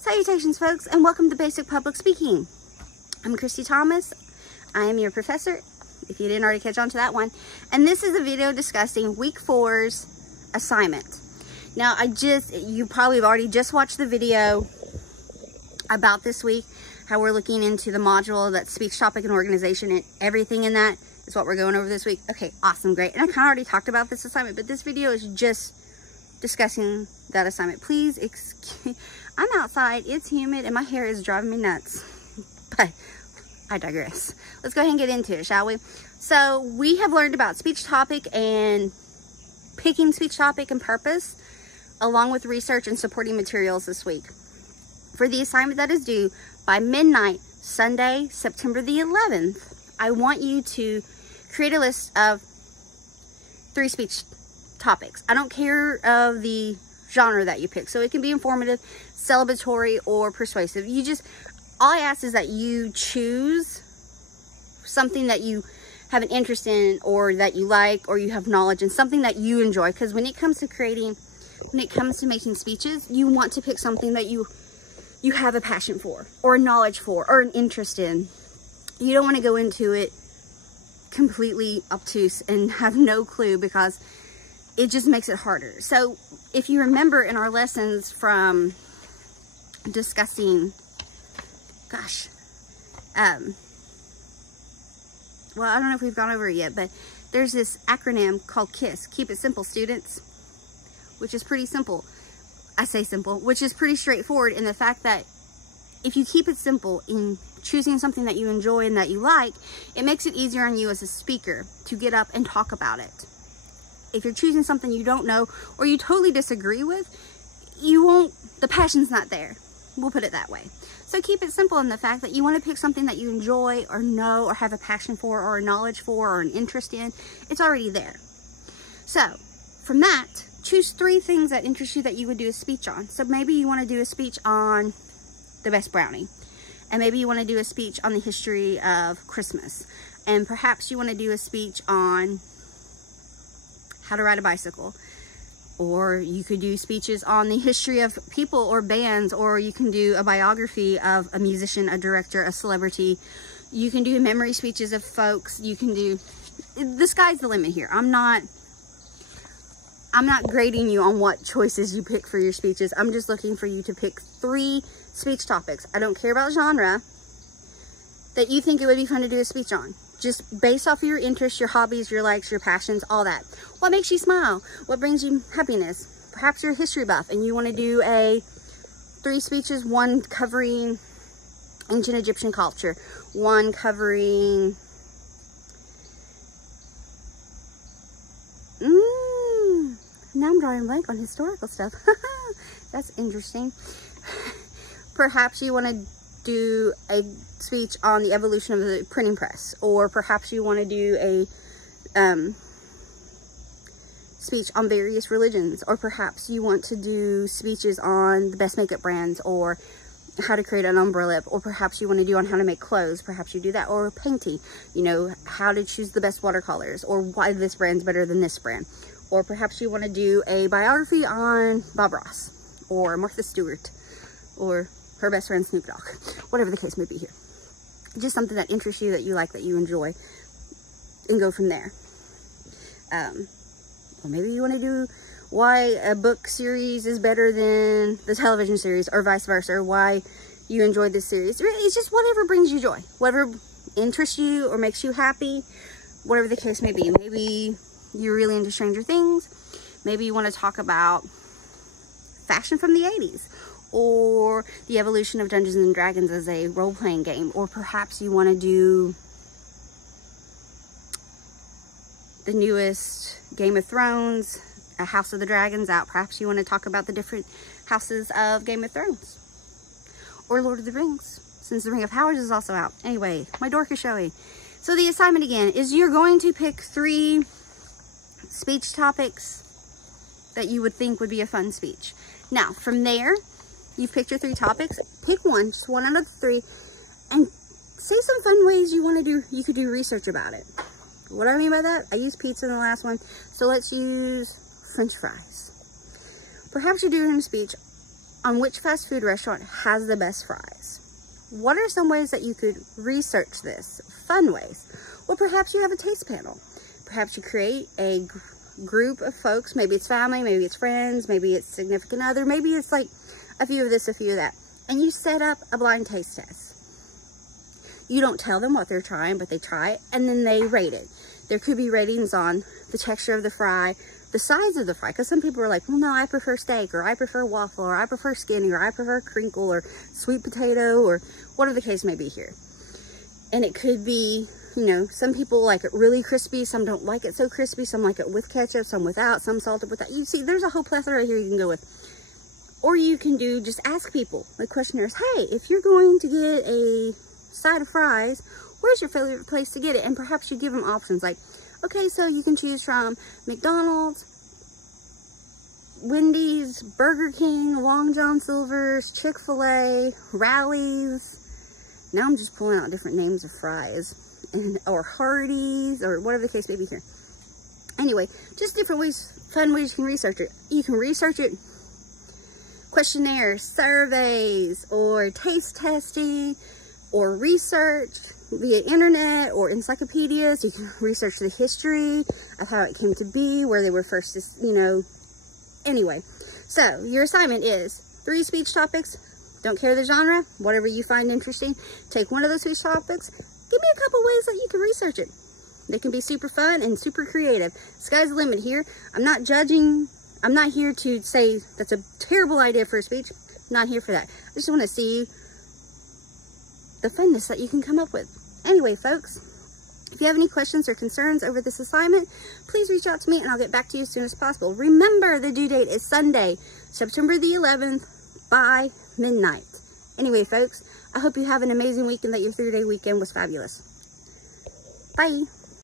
Salutations, folks, and welcome to Basic Public Speaking. I'm Christy Thomas. I am your professor, if you didn't already catch on to that one. And this is a video discussing week 4's assignment. Now, you probably have already just watched the video about this week, how we're looking into the module, that speech, topic, and organization, and everything in that is what we're going over this week. Okay, awesome, great. And I kind of already talked about this assignment, but this video is just discussing that assignment. Please excuse, I'm outside, it's humid, and my hair is driving me nuts. But I digress. Let's go ahead and get into it, shall we? So we have learned about speech topic and picking speech topic and purpose, along with research and supporting materials this week. For the assignment that is due by midnight, Sunday, September the 11th, I want you to create a list of 3 speech topics. I don't care of the genre that you pick. So it can be informative, celebratory, or persuasive. All I ask is that you choose something that you have an interest in, or that you like, or you have knowledge in, something that you enjoy. Because when it comes to making speeches, you want to pick something that you have a passion for, or a knowledge for, or an interest in. You don't want to go into it completely obtuse and have no clue, because it just makes it harder. So if you remember in our lessons from discussing, well, I don't know if we've gone over it yet, but there's this acronym called KISS, Keep It Simple, Students, which is pretty simple. I say simple, which is pretty straightforward in the fact that if you keep it simple in choosing something that you enjoy and that you like, it makes it easier on you as a speaker to get up and talk about it. If you're choosing something you don't know or you totally disagree with, the passion's not there. We'll put it that way. So keep it simple in the fact that you want to pick something that you enjoy or know or have a passion for or a knowledge for or an interest in. It's already there. So from that, choose 3 things that interest you that you would do a speech on. So maybe you want to do a speech on the best brownie. And maybe you want to do a speech on the history of Christmas. And perhaps you want to do a speech on how to ride a bicycle. Or you could do speeches on the history of people or bands, or you can do a biography of a musician, a director, a celebrity. You can do memory speeches of folks. You can do, the sky's the limit here. I'm not grading you on what choices you pick for your speeches. I'm just looking for you to pick 3 speech topics. I don't care about genre that you think it would be fun to do a speech on. Just based off of your interests, your hobbies, your likes, your passions, all that. What makes you smile? What brings you happiness? Perhaps you're a history buff and you want to do 3 speeches, one covering ancient Egyptian culture, one covering now I'm drawing a blank on historical stuff. That's interesting. Perhaps you want to do a speech on the evolution of the printing press, or perhaps you want to do a speech on various religions, or perhaps you want to do speeches on the best makeup brands, or how to create an umbrella, or perhaps you want to do on how to make clothes. Perhaps you do that, or painting, how to choose the best watercolors, or why this brand's better than this brand. Or perhaps you want to do a biography on Bob Ross, or Martha Stewart, or her best friend Snoop Dogg, whatever the case may be here. Just something that interests you, that you like, that you enjoy, and go from there. Or maybe you want to do why a book series is better than the television series, or vice versa, or why you enjoy this series. It's just whatever brings you joy, whatever interests you or makes you happy, whatever the case may be. Maybe you're really into Stranger Things. Maybe you want to talk about fashion from the 80s, or the evolution of Dungeons and Dragons as a role-playing game. Or perhaps you want to do the newest Game of Thrones, a House of the Dragons out. Perhaps you want to talk about the different houses of Game of Thrones. Or Lord of the Rings, since the Ring of Powers is also out. Anyway, my dork is showing. So the assignment again is you're going to pick 3 speech topics that you would think would be a fun speech. Now, from there, you've picked your 3 topics. Pick one, just one out of the 3, and say some fun ways you could do research about it. What do I mean by that? I used pizza in the last one, so let's use French fries. Perhaps you're doing a speech on which fast food restaurant has the best fries. What are some ways that you could research this? Fun ways. Well, perhaps you have a taste panel. Perhaps you create a group of folks. Maybe it's family, maybe it's friends, maybe it's significant other, maybe it's like a few of this, a few of that. And you set up a blind taste test. You don't tell them what they're trying, but they try it, and then they rate it. There could be ratings on the texture of the fry, the size of the fry, because some people are like, well, no, I prefer steak, or I prefer waffle, or I prefer skinny, or I prefer crinkle, or sweet potato, or whatever the case may be here. And it could be, you know, some people like it really crispy, some don't like it so crispy, some like it with ketchup, some without, some salted without. You see, there's a whole plethora here you can go with. Or you can do, just ask people, like questionnaires, hey, if you're going to get a side of fries, where's your favorite place to get it? And perhaps you give them options like, okay, so you can choose from McDonald's, Wendy's, Burger King, Long John Silver's, Chick-fil-A, Rally's. Now I'm just pulling out different names of fries, and or Hardee's, or whatever the case may be here. Anyway, just different ways, fun ways you can research it. You can research it, questionnaires, surveys, or taste testing, or research via internet or encyclopedias. You can research the history of how it came to be, where they were first, you know. Anyway, so your assignment is 3 speech topics. Don't care the genre, whatever you find interesting. Take one of those speech topics. Give me a couple ways that you can research it. They can be super fun and super creative. Sky's the limit here. I'm not judging. I'm not here to say that's a terrible idea for a speech. I'm not here for that. I just want to see the funness that you can come up with. Anyway, folks, if you have any questions or concerns over this assignment, please reach out to me and I'll get back to you as soon as possible. Remember, the due date is Sunday, September the 11th by midnight. Anyway, folks, I hope you have an amazing week and that your 3-day weekend was fabulous. Bye.